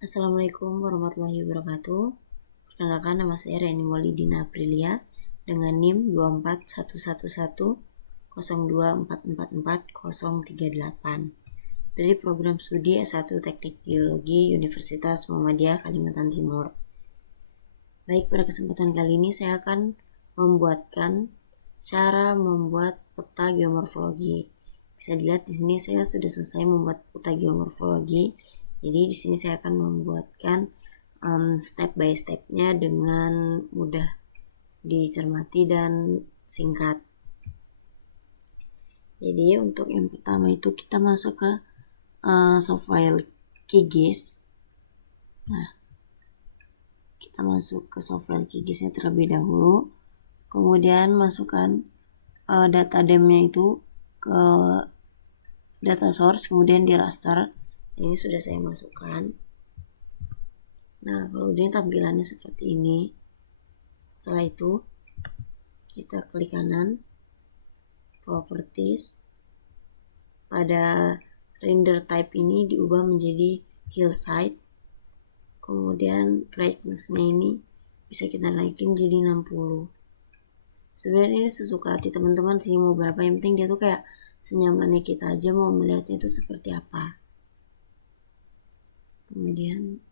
Assalamualaikum warahmatullahi wabarakatuh. Perkenalkan, nama saya Reni Maulidina Aprilia dengan NIM 2411102444038 dari program studi S1 Teknik Biologi Universitas Muhammadiyah Kalimantan Timur. Baik, pada kesempatan kali ini saya akan membuatkan cara membuat peta geomorfologi. Bisa dilihat di sini saya sudah selesai membuat peta geomorfologi. Jadi di sini saya akan membuatkan step by stepnya dengan mudah dicermati dan singkat. Jadi untuk yang pertama itu kita masuk ke softfile QGIS. Nah, kita masuk ke softfile QGIS-nya terlebih dahulu. Kemudian masukkan data DEM-nya itu ke data source, kemudian di raster. Ini sudah saya masukkan. Nah, kalau udah tampilannya seperti ini. Setelah itu kita klik kanan, properties. Pada render type ini diubah menjadi hillside. Kemudian brightness-nya ini bisa kita naikin jadi 60. Sebenarnya ini sesuka hati teman-teman sih, mau berapa, yang penting dia tuh kayak senyamannya kita aja mau melihatnya itu seperti apa. Kemudian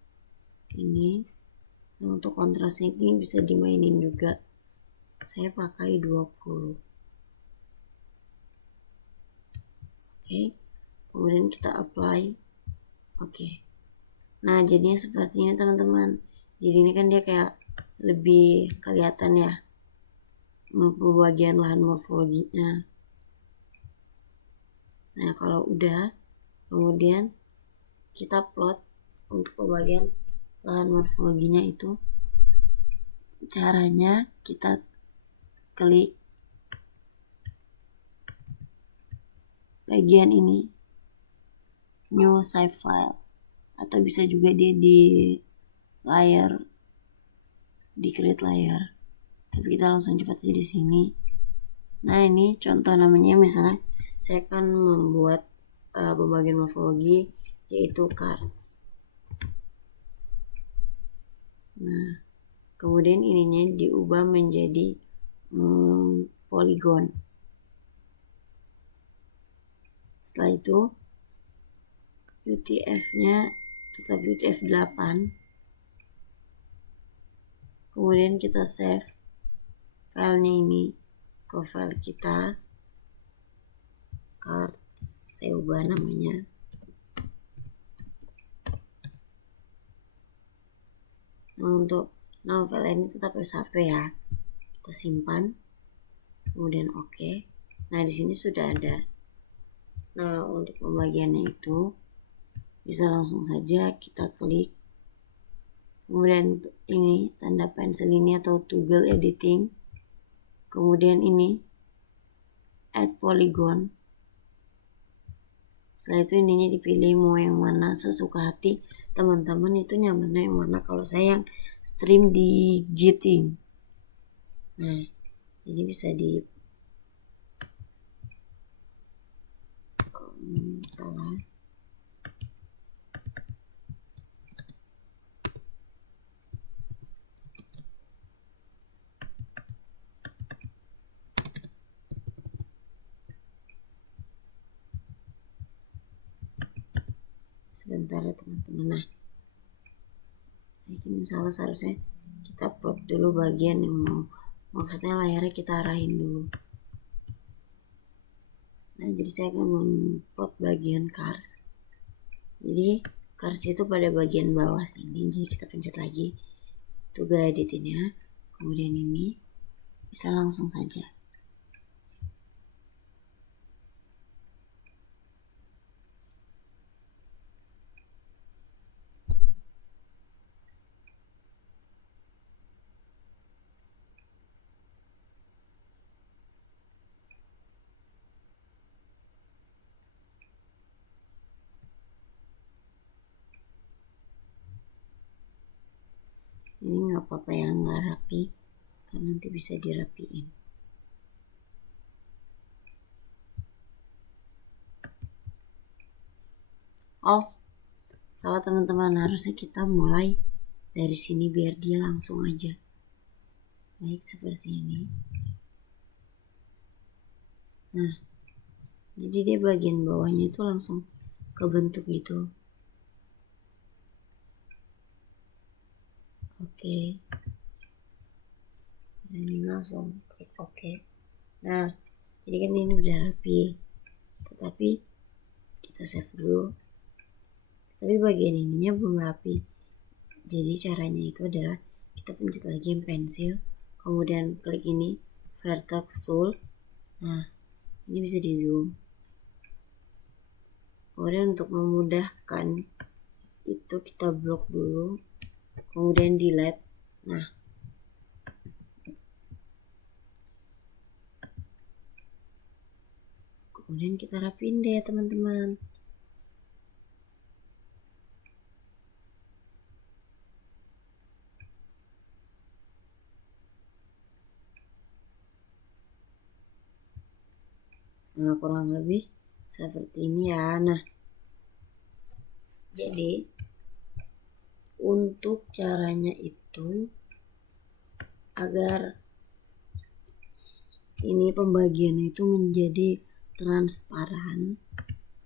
ini, nah untuk kontrasnya ini bisa dimainin juga. Saya pakai 20. Oke. Kemudian kita apply. Oke. Nah, jadinya seperti ini teman-teman. Jadi ini kan dia kayak lebih kelihatan ya pembagian lahan morfologinya. Nah, kalau udah, kemudian kita plot untuk pembagian lahan morfologinya itu. Caranya kita klik bagian ini, new save file, atau bisa juga dia di layar, di create layer. Tapi kita langsung cepat aja di sini. Nah, ini contoh namanya, misalnya saya akan membuat pembagian morfologi yaitu cards. Nah, kemudian ininya diubah menjadi polygon. Setelah itu UTF-nya tetap UTF-8. Kemudian kita save filenya ini ke file kita, cards, saya ubah namanya. Nah, untuk nama file ini tetap SHP ya. Kita simpan, kemudian oke. Nah, di sini sudah ada. Nah, untuk pembagiannya itu bisa langsung saja kita klik. Kemudian ini tanda pensil ini atau toggle editing. Kemudian ini add polygon. Setelah itu ininya dipilih mau yang mana, sesuka hati teman-teman itu nyamannya yang mana. Kalau saya yang stream di Jiting. Nah, ini bisa di salah. Sebentar ya teman-teman. Nah, ini salah, seharusnya kita plot dulu bagian yang mau, maksudnya layarnya kita arahin dulu. Nah, jadi saya akan memplot bagian cars. Jadi cars itu pada bagian bawah sini. Jadi kita pencet lagi toggle editingnya. Kemudian ini bisa langsung saja. Ini nggak apa-apa yang nggak rapi, kan nanti bisa dirapiin. Oh, Salah teman-teman, harusnya kita mulai dari sini biar dia langsung aja. Baik, seperti ini. Nah, jadi dia bagian bawahnya itu langsung kebentuk gitu. Oke. Dan ini langsung klik oke. Nah, jadi kan ini udah rapi. Tetapi kita save dulu. Tapi bagian ininya belum rapi. Jadi caranya itu adalah kita pencet lagi yang pensil, kemudian klik ini vertex tool. Nah, ini bisa di zoom. Kemudian untuk memudahkan itu kita blok dulu, kemudian delete. Nah, kemudian kita rapiin deh teman-teman. Nah, kurang lebih seperti ini ya. Nah, jadi untuk caranya itu agar ini pembagian itu menjadi transparan,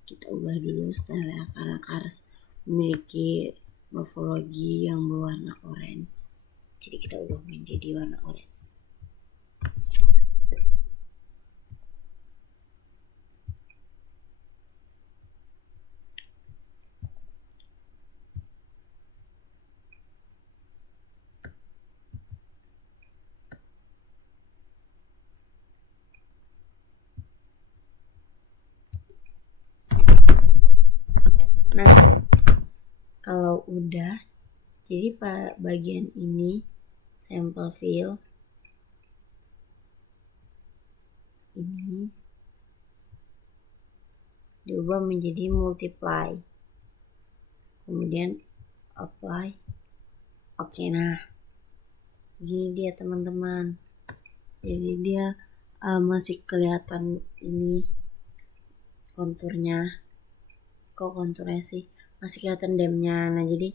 kita ubah dulu style karena harus memiliki morfologi yang berwarna orange. Jadi kita ubah menjadi warna orange. Nah, kalau udah, jadi bagian ini sampel fill ini diubah menjadi multiply, kemudian apply. Oke, nah gini dia teman-teman. Jadi dia masih kelihatan ini konturnya. Kok konturnya sih masih kelihatan demnya. Nah, jadi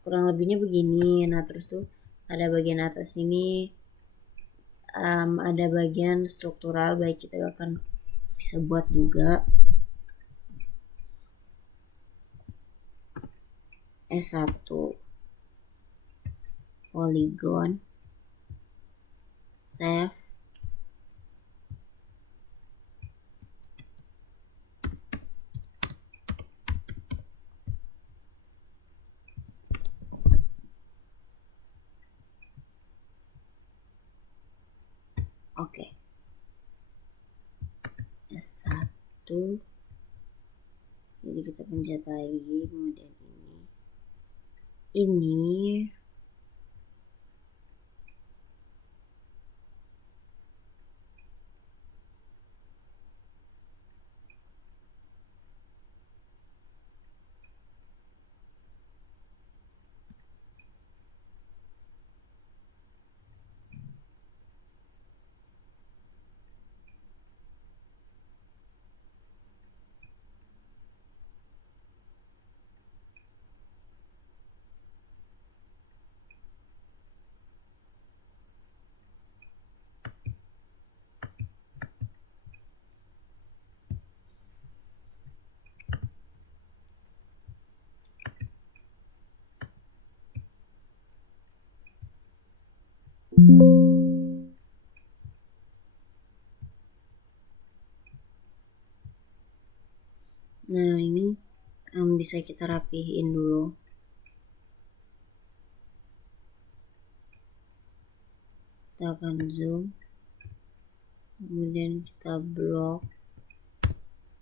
kurang lebihnya begini. Nah, terus tuh ada bagian atas ini ada bagian struktural, baik kita akan bisa buat juga S1 polygon, save. Oke. S1. Jadi kita pencet lagi, kemudian ini nah ini bisa kita rapihin dulu. Kita akan zoom, kemudian kita blok,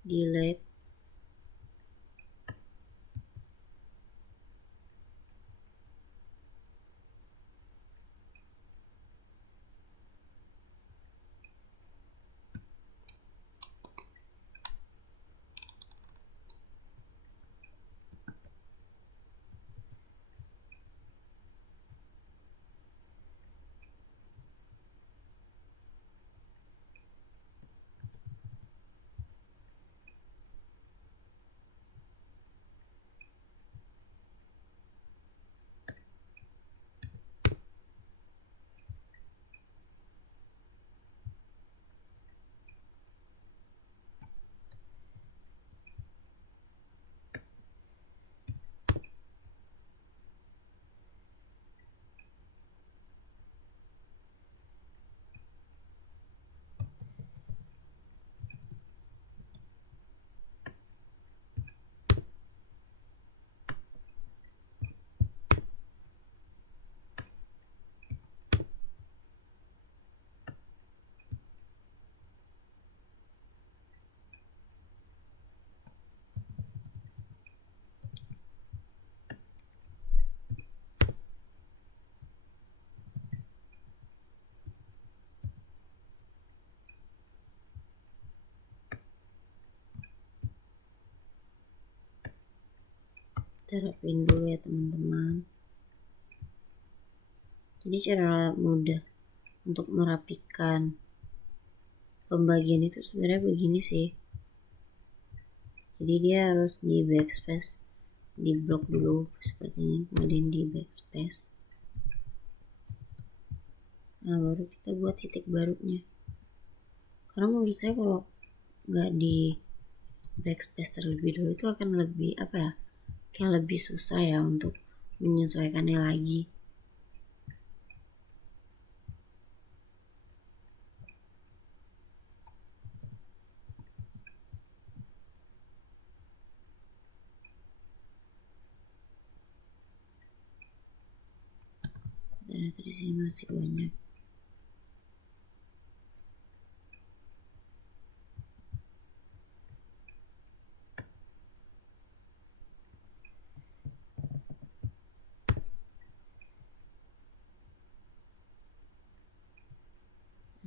delete. Kita rapiin dulu ya teman-teman. Jadi cara mudah untuk merapikan pembagian itu sebenarnya begini sih. Jadi dia harus di backspace, di blok dulu seperti ini, kemudian di backspace. Nah baru kita buat titik barunya. Karena menurut saya kalau nggak di backspace terlebih dahulu itu akan lebih kayak lebih susah ya untuk menyesuaikannya lagi. Ternyata di sini masih banyak.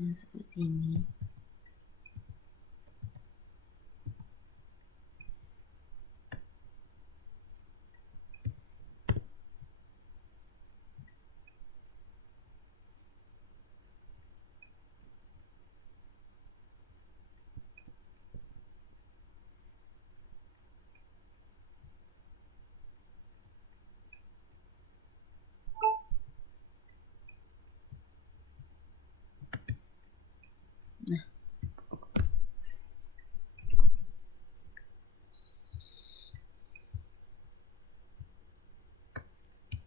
Nah seperti ini. Nah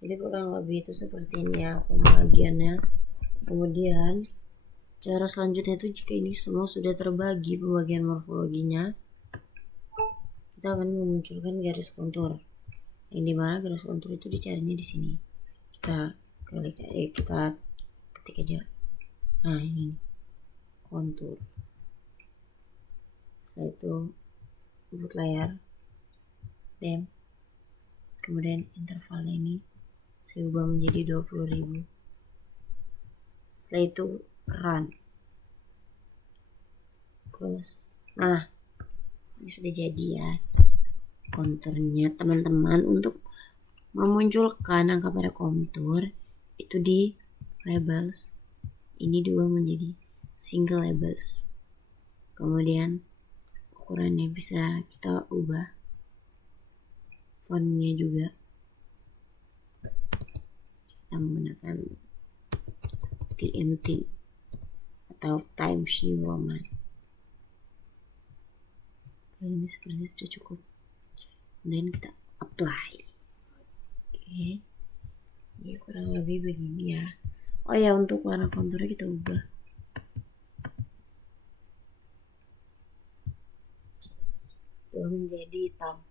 jadi kurang lebih itu seperti ini ya pembagiannya. Kemudian cara selanjutnya itu jika ini semua sudah terbagi pembagian morfologinya, kita akan memunculkan garis kontur. Yang dimana garis kontur itu dicarinya di sini. Kita klik, kita ketik aja. Nah ini kontur. Setelah itu input layar, dem. Kemudian intervalnya ini saya ubah menjadi 20.000. Setelah itu run, close. Nah ini sudah jadi ya konturnya teman-teman. Untuk memunculkan angka pada kontur itu di labels ini diubah menjadi single labels. Kemudian ukurannya bisa kita ubah, fontnya juga kita menggunakan TMT atau Times New Roman. Ini sepertinya sudah cukup. Kemudian kita apply. Oke. Ya kurang lebih begini ya. Oh ya untuk warna konturnya kita ubah. Itu menjadi hitam.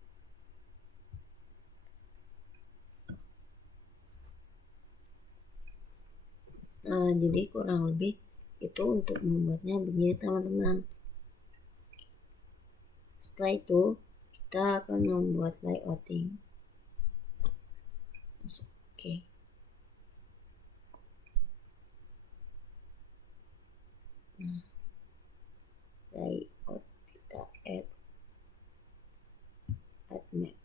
Nah jadi kurang lebih itu untuk membuatnya begini teman-teman. Setelah itu kita akan membuat layouting. Oke. Nah, layout kita add map.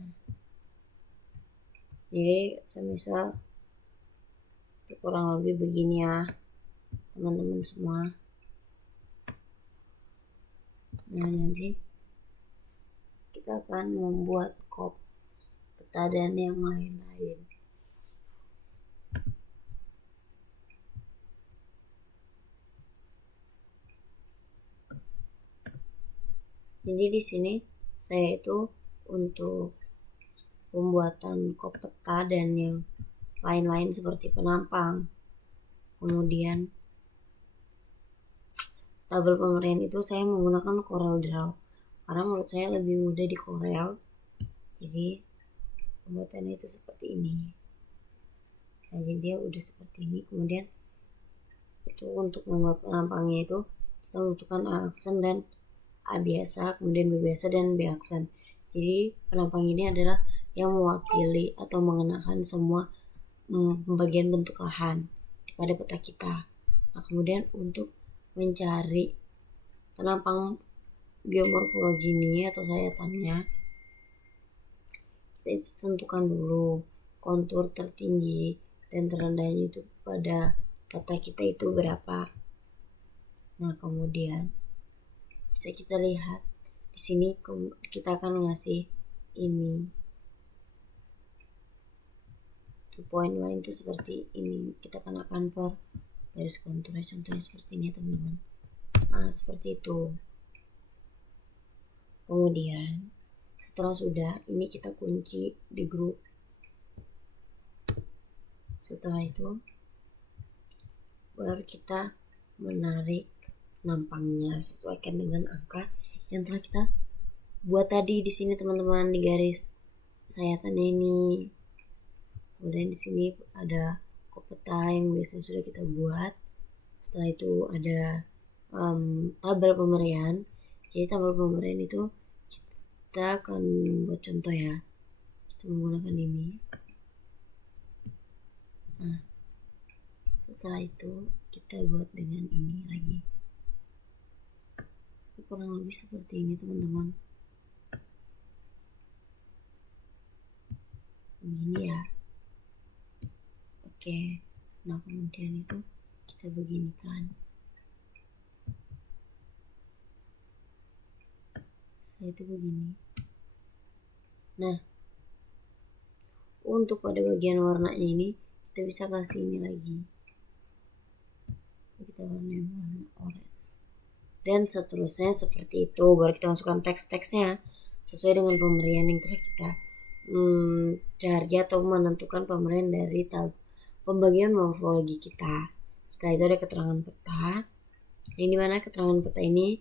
Nah, jadi semisal kurang lebih begini ya teman-teman semua. Nah nanti kita akan membuat peta dan yang lain-lain. Jadi di sini saya itu untuk pembuatan peta dan yang lain-lain seperti penampang, kemudian tabel pemberian itu saya menggunakan Corel Draw karena menurut saya lebih mudah di Corel. Jadi pembuatannya itu seperti ini. Nah, jadi dia udah seperti ini. Kemudian itu untuk membuat penampangnya itu kita membutuhkan A aksen dan A biasa, kemudian B biasa dan B aksen. Jadi penampang ini adalah yang mewakili atau mengenakan semua pembagian bentuk lahan pada peta kita. Nah kemudian untuk mencari penampang geomorfologi ini atau sayatannya, kita itu tentukan dulu kontur tertinggi dan terendahnya itu pada peta kita itu berapa. Nah, kemudian bisa kita lihat di sini kita akan ngasih ini. Point line itu seperti ini, kita kenakan per garis konturnya, contohnya seperti ini teman-teman. Nah, seperti itu. Kemudian setelah sudah, ini kita kunci di grup. Setelah itu baru kita menarik nampangnya sesuaikan dengan angka yang telah kita buat tadi di sini teman-teman, di garis sayatannya ini. Kemudian di sini ada peta yang biasanya sudah kita buat. Setelah itu ada tabel pemberian. Jadi tabel pemberian itu kita akan buat contoh ya. Kita menggunakan ini. Nah, setelah itu kita buat dengan ini lagi. Kurang lebih seperti ini teman-teman. Begini ya. Oke. Nah, kemudian itu kita beginikan. Setelah itu begini. Nah, untuk pada bagian warnanya ini kita bisa kasih ini lagi. Kita warnain warna orange. Dan seterusnya seperti itu. Baru kita masukkan teks-teksnya sesuai dengan pemberian yang telah kita cari atau menentukan pemberian dari pembagian morfologi kita. Setelah itu ada keterangan peta, yang dimana keterangan peta ini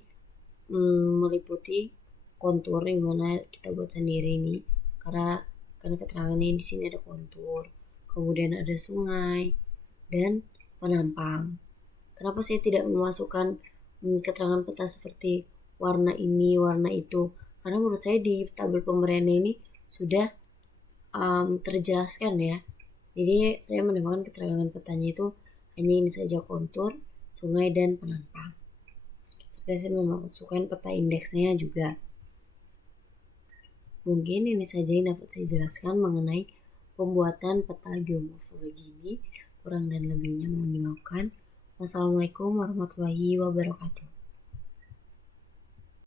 meliputi kontur yang mana kita buat sendiri ini, karena keterangannya di sini ada kontur, kemudian ada sungai dan penampang. Kenapa saya tidak memasukkan keterangan peta seperti warna ini, warna itu? Karena menurut saya di tabel pemberiannya ini sudah terjelaskan ya. Jadi saya menambahkan keterangan petanya itu hanya ini saja, kontur, sungai, dan penampang. Serta saya memasukkan peta indeksnya juga. Mungkin ini saja yang dapat saya jelaskan mengenai pembuatan peta geomorfologi ini. Kurang dan lebihnya mohon dimaafkan. Wassalamualaikum warahmatullahi wabarakatuh.